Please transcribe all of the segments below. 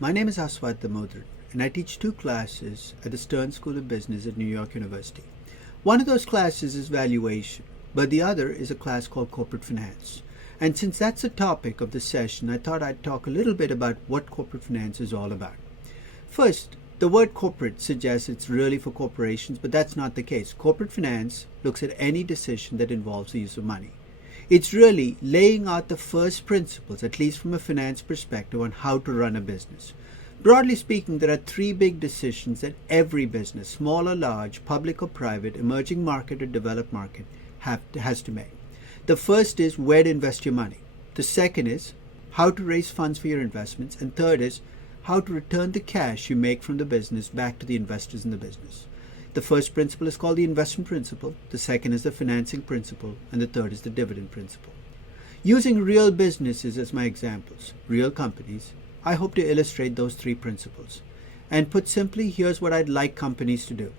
My name is Aswat Damodar, and I teach two classes at the Stern School of Business at New York University. One of those classes is valuation, but the other is a class called corporate finance. And since that's the topic of the session, I thought I'd talk a little bit about what corporate finance is all about. First, the word corporate suggests it's really for corporations, but that's not the case. Corporate finance looks at any decision that involves the use of money. It's really laying out the first principles, at least from a finance perspective, on how to run a business. Broadly speaking, there are three big decisions that every business, small or large, public or private, emerging market or developed market, has to make. The first is where to invest your money. The second is how to raise funds for your investments. And third is how to return the cash you make from the business back to the investors in the business. The first principle is called the investment principle, the second is the financing principle, and the third is the dividend principle. Using real businesses as my examples, real companies, I hope to illustrate those three principles. And put simply, here's what I'd like companies to do.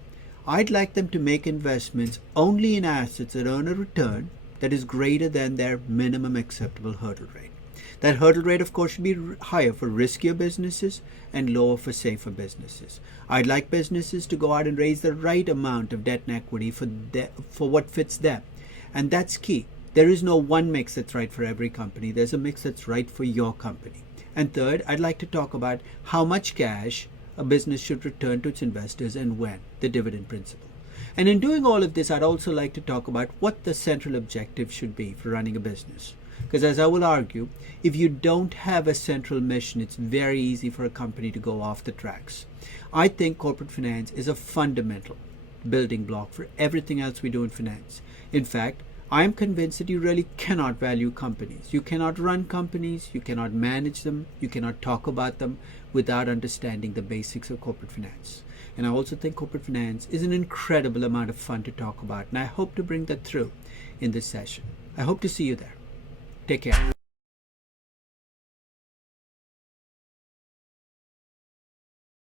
I'd like them to make investments only in assets that earn a return that is greater than their minimum acceptable hurdle rate. That hurdle rate, of course, should be higher for riskier businesses and lower for safer businesses. I'd like businesses to go out and raise the right amount of debt and equity for what fits them. And that's key. There is no one mix that's right for every company. There's a mix that's right for your company. And third, I'd like to talk about how much cash a business should return to its investors and when, the dividend principle. And in doing all of this, I'd also like to talk about what the central objective should be for running a business. Because as I will argue, if you don't have a central mission, it's very easy for a company to go off the tracks. I think corporate finance is a fundamental building block for everything else we do in finance. In fact, I am convinced that you really cannot value companies. You cannot run companies, you cannot manage them, you cannot talk about them without understanding the basics of corporate finance. And I also think corporate finance is an incredible amount of fun to talk about, and I hope to bring that through in this session. I hope to see you there. Take care.